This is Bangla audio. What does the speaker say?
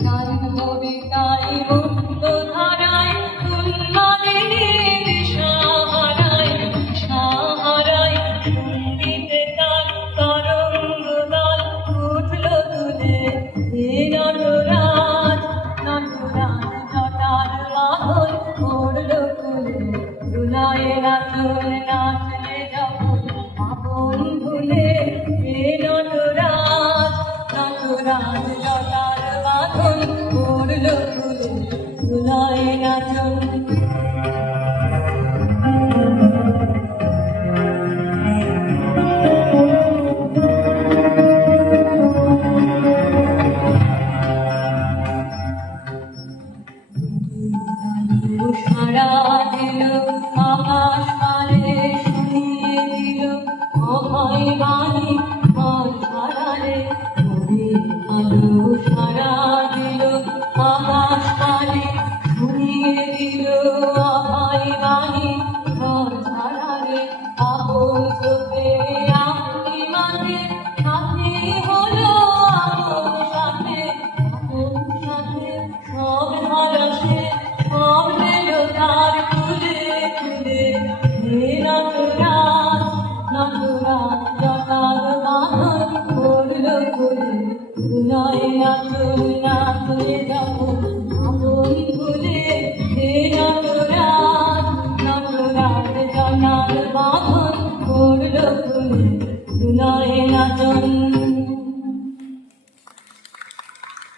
গান কবিতায় মুক্ত ধারায় উন্মাদিনী দিশাহারায় দিশাহারায় সঙ্গীতে তার তরঙ্গ দল উঠল তুলে হে নটরাজ নটরাজ জটার বাঁধন পড়ল তুলে দুলায় নাচন নাচলে যখন আপন ভুলে হে নটরাজ নটরাজ জটার বাঁধন পড়ল তুলে দুলায় নাচন সারা দিল আকাশ পারে শুনিয়ে দিল অভয় বাণী মন ছাড়ালে আলো সারা দিল আকাশ পারে শুনিয়ে দিল অভয় বাণী মন ছাড়ালে আপন চোখে আপনি মাঝে সাথে হলো আপন সাথে সব ভালোসে সব মেলো তার খুলে খুলে হে নটরাজ নটরাজ জটার বাঁধন পড়ল খুলে দুলায় নাচন নাচলে যখন আপন ভুলে হে নটরাজ নটরাজ জটার বাঁধন পড়ল খুলে দুলায় নাচন